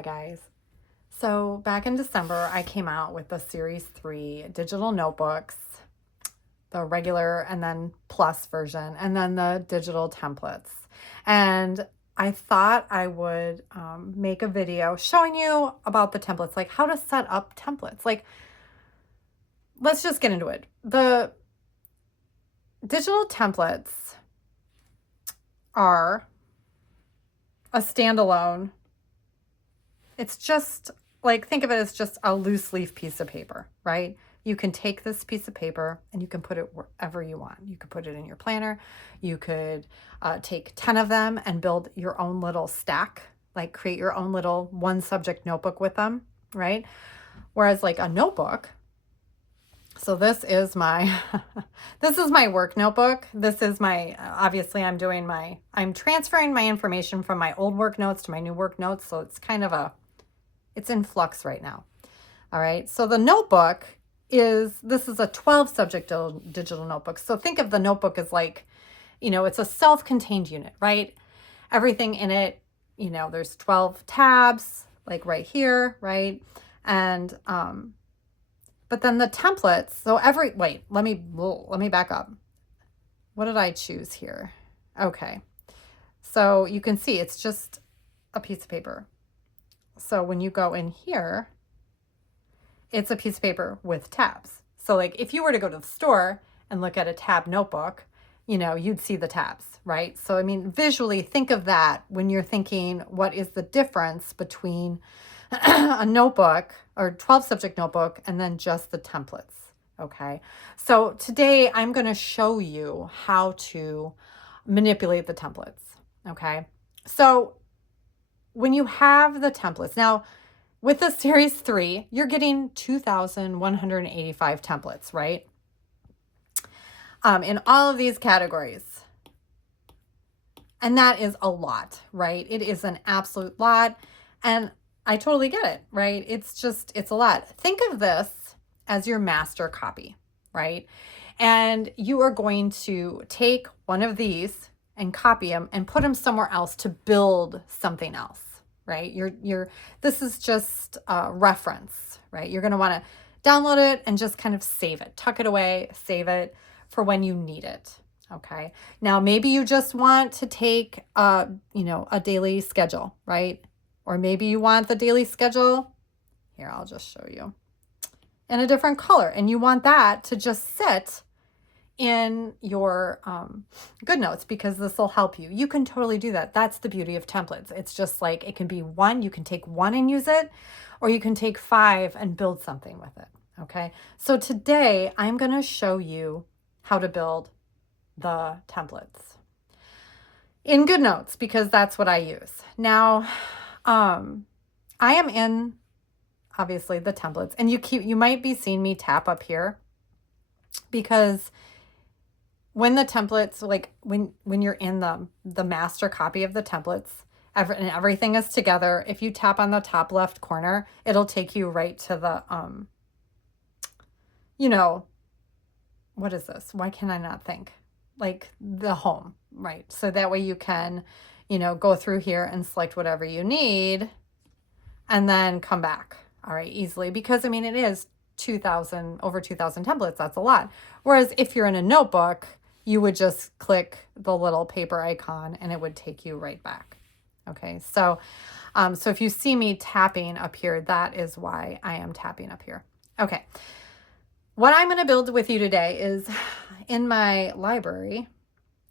Hi guys. So back in December, I came out with the Series 3 digital notebooks, the regular and then plus version, and then the digital templates. And I thought I would make a video showing you about the templates, like how to set up templates. Like, let's just get into it. The digital templates are a standalone. It's just like, think of it as just a loose leaf piece of paper, right? You can take this piece of paper and you can put it wherever you want. You could put it in your planner. You could take 10 of them and build your own little stack, like create your own little one subject notebook with them, right? Whereas like a notebook, so this is my, this is my work notebook. This is my, obviously I'm transferring my information from my old work notes to my new work notes. So it's kind of it's in flux right now. All right. So the notebook this is a 12 subject digital notebook. So think of the notebook as like, it's a self-contained unit, right? Everything in it, there's 12 tabs, like right here, right? And, but then the templates, so wait, let me back up. What did I choose here? Okay. So you can see it's just a piece of paper. So when you go in here, it's a piece of paper with tabs. So like if you were to go to the store and look at a tab notebook, you'd see the tabs, right? So, I mean, visually think of that when you're thinking, what is the difference between a notebook or 12 subject notebook and then just the templates, okay? So today I'm going to show you how to manipulate the templates, okay? So when you have the templates, now with the Series 3, you're getting 2,185 templates, right? In all of these categories. And that is a lot, right? It is an absolute lot. And I totally get it, right? It's a lot. Think of this as your master copy, right? And you are going to take one of these and copy them and put them somewhere else to build something else, right? This is just a reference, right? You're going to want to download it and just kind of save it, tuck it away, save it for when you need it. Okay. Now, maybe you just want to take, a daily schedule, right? Or maybe you want the daily schedule. Here, I'll just show you in a different color. And you want that to just sit in your Goodnotes because this will help you. You can totally do that. That's the beauty of templates. It's just like it can be one, you can take one and use it, or you can take 5 and build something with it. Okay. So today I'm going to show you how to build the templates in Goodnotes because that's what I use. Now, I am in obviously the templates and you might be seeing me tap up here because when the templates, like when you're in the master copy of the templates, and everything is together, if you tap on the top left corner, it'll take you right to the, what is this? Why can I not think? Like the home, right? So that way you can, go through here and select whatever you need and then come back, all right, easily. Because, I mean, it is over 2,000 templates. That's a lot. Whereas if you're in a notebook, you would just click the little paper icon and it would take you right back. Okay, so if you see me tapping up here, that is why I am tapping up here. Okay, what I'm going to build with you today is in my library,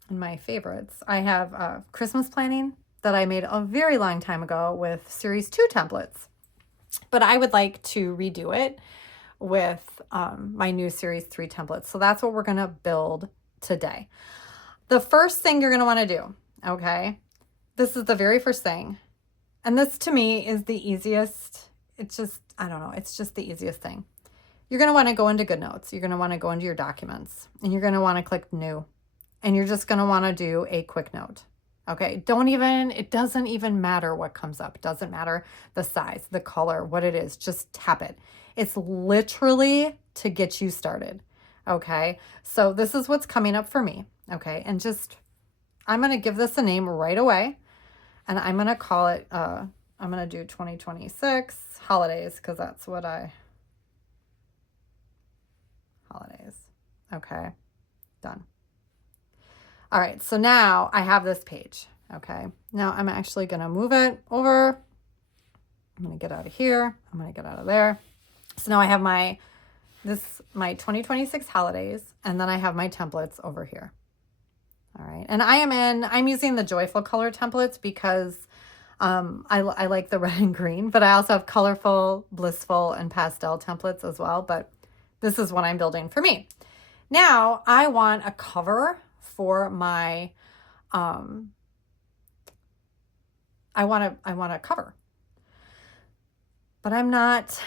in my favorites, I have Christmas planning that I made a very long time ago with Series 2 templates, but I would like to redo it with my new Series 3 templates. So that's what we're going to build today. The first thing you're going to want to do, okay, this is the very first thing. And this to me is the easiest. It's just, I don't know, it's just the easiest thing. You're going to want to go into Goodnotes. You're going to want to go into your documents and you're going to want to click new. And you're just going to want to do a quick note. Okay, it doesn't even matter what comes up. It doesn't matter the size, the color, what it is. Just tap it. It's literally to get you started. Okay, so this is what's coming up for me. Okay, and I'm going to give this a name right away. And I'm going to call it I'm going to do 2026 holidays because that's what holidays. Okay, done. All right, so now I have this page. Okay, now I'm actually going to move it over. I'm going to get out of here. I'm going to get out of there. So now I have my 2026 holidays, and then I have my templates over here. All right, and I'm using the joyful color templates because I like the red and green, but I also have colorful, blissful, and pastel templates as well. But this is what I'm building for me. Now I want a cover for my, I want a cover, but I'm not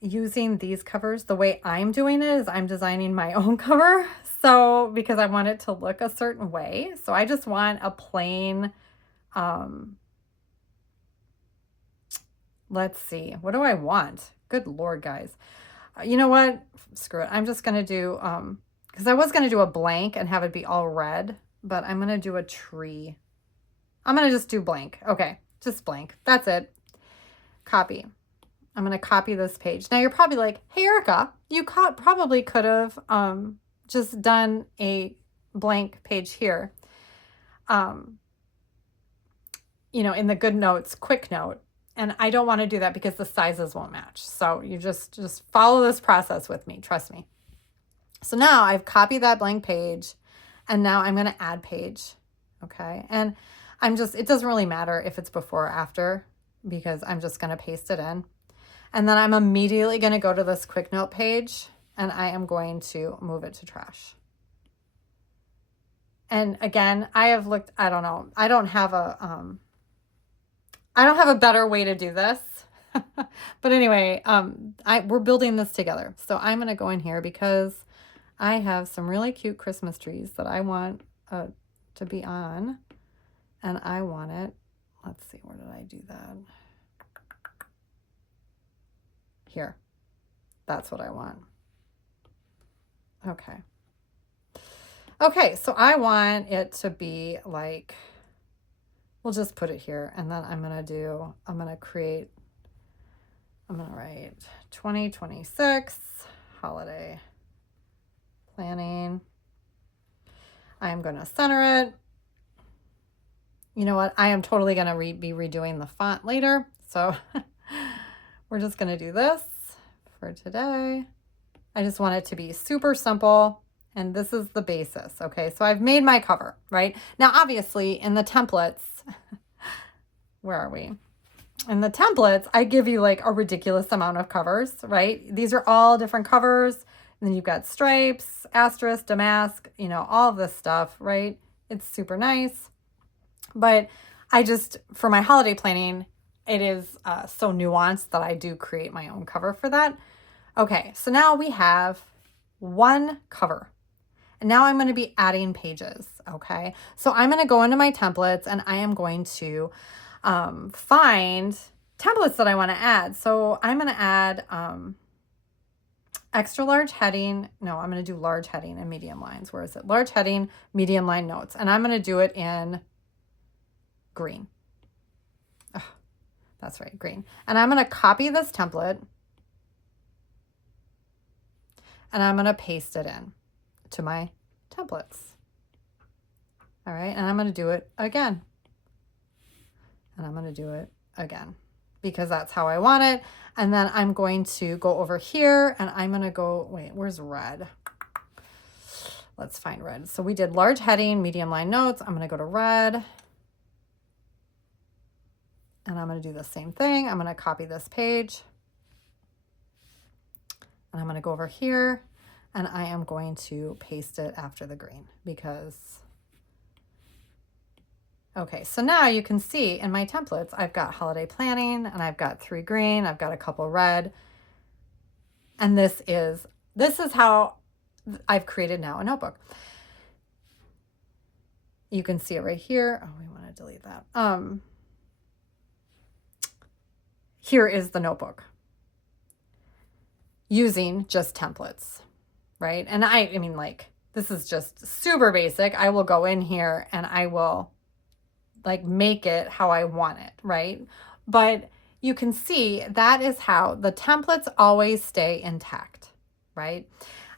using these covers. The way I'm doing it is I'm designing my own cover. So because I want it to look a certain way. So I just want a plain, let's see, what do I want? Good Lord, guys. You know what? Screw it. I'm just going to do, because I was going to do a blank and have it be all red, but I'm going to do a tree. I'm going to just do blank. Okay, just blank. That's it. Copy. I'm going to copy this page. Now you're probably like, hey, Erica, you probably could have just done a blank page here. In the Goodnotes quick note. And I don't want to do that because the sizes won't match. So you just follow this process with me. Trust me. So now I've copied that blank page and now I'm going to add page. Okay. And it doesn't really matter if it's before or after because I'm just going to paste it in. And then I'm immediately going to go to this quick note page and I am going to move it to trash. And again, I don't know. I don't have a better way to do this. But anyway, we're building this together. So I'm going to go in here because I have some really cute Christmas trees that I want to be on. And I want it. Let's see, where did I do that? Here. That's what I want. Okay. Okay, so I want it to be like, we'll just put it here. And then I'm going to write 2026 holiday planning. I'm going to center it. You know what? I am totally going to be redoing the font later. So we're just going to do this for today. I just want it to be super simple. And this is the basis. Okay, so I've made my cover, right? Now, obviously, in the templates, where are we? In the templates, I give you like a ridiculous amount of covers, right? These are all different covers. And then you've got stripes, asterisk, damask, all of this stuff, right? It's super nice. But for my holiday planning, it is so nuanced that I do create my own cover for that. Okay, so now we have one cover. And now I'm going to be adding pages, okay? So I'm going to go into my templates and I am going to find templates that I want to add. So I'm going to add extra large heading. No, I'm going to do large heading and medium lines. Where is it? Large heading, medium line notes. And I'm going to do it in green. Oh, that's right, green. And I'm going to copy this template and I'm going to paste it in to my templates. All right, and I'm going to do it again. And I'm going to do it again because that's how I want it. And then I'm going to go over here and I'm going to go, wait, where's red? Let's find red. So we did large heading, medium line notes. I'm going to go to red. And I'm going to do the same thing. I'm going to copy this page. And I'm going to go over here and I am going to paste it after the green because, okay, so now you can see in my templates, I've got holiday planning and I've got 3 green, I've got a couple red. And this is how I've created now a notebook. You can see it right here. Oh, we want to delete that. Here is the notebook using just templates, right? And I mean, like, this is just super basic. I will go in here and I will like make it how I want it, right? But you can see that is how the templates always stay intact, right?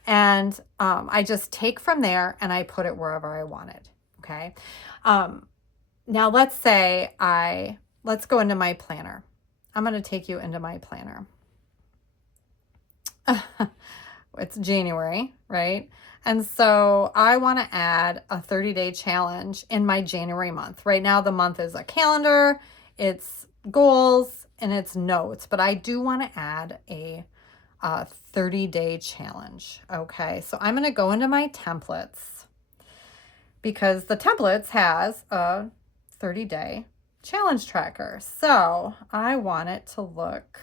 And I just take from there and I put it wherever I want it, okay? Now let's say let's go into my planner. I'm going to take you into my planner. It's January, right? And so I want to add a 30-day challenge in my January month. Right now, the month is a calendar, it's goals, and it's notes. But I do want to add a 30-day challenge. Okay, so I'm going to go into my templates because the templates has a 30-day challenge tracker. So I want it to look,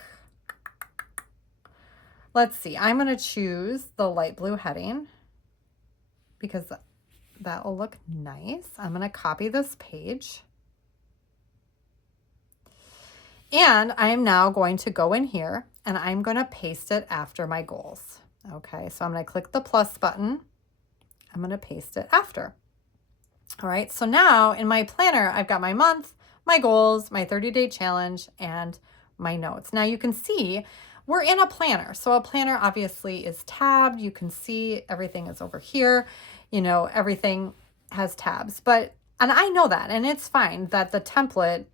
let's see, I'm going to choose the light blue heading because that will look nice. I'm going to copy this page. And I'm now going to go in here and I'm going to paste it after my goals. Okay, so I'm going to click the plus button. I'm going to paste it after. All right, so now in my planner, I've got my month, my goals, my 30-day challenge, and my notes. Now you can see we're in a planner. So a planner obviously is tabbed. You can see everything is over here. You know, everything has tabs. And I know that, and it's fine that the template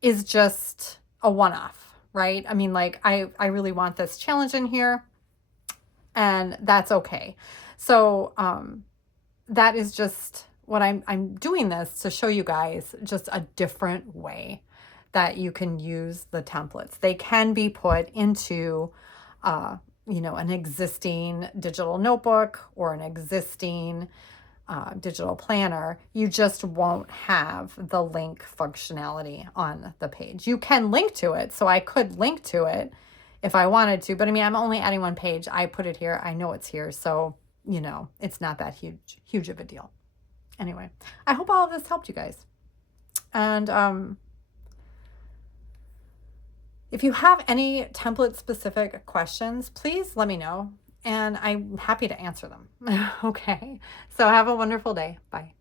is just a one-off, right? I mean, like I really want this challenge in here, and that's okay. So that is just what I'm doing this to show you guys just a different way that you can use the templates. They can be put into, you know, an existing digital notebook or an existing digital planner. You just won't have the link functionality on the page. You can link to it. So I could link to it if I wanted to, but I mean, I'm only adding one page. I put it here. I know it's here. So, you know, it's not that huge of a deal. Anyway, I hope all of this helped you guys. And if you have any template specific questions, please let me know and I'm happy to answer them. Okay. So have a wonderful day. Bye.